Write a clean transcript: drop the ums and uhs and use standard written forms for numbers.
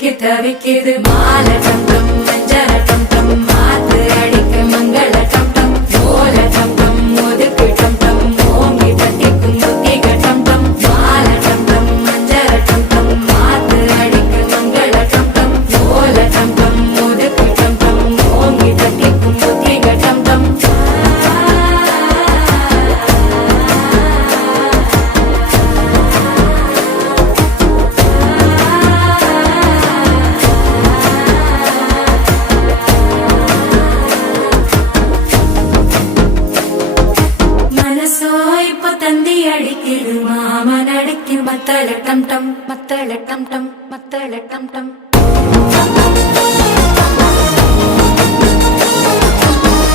சிக்கி தவிக்குது மாலை டம் டம் மஞ்சள டம் டம் மாத்து அடிக்க மங்கள டம் டம் ஓல டம் டம் ஒதுக்கு டம் டம் ஓங்கி தட்டிக்கும் புத்திக டம் டம் மாலை டம் டம் மஞ்சள டம் டம் மாத்து அடிக்க மங்கள டம் டம் ஓல டம் டம் ஒதுக்கு டம் டம் ஓங்கி தட்டிக்கும் புத்திக டம் டம் தந்தி அடிக்குது மாமன் அடிக்கு மத்தள டம் டம் மத்தள டம் டம் மத்தள டம் டம்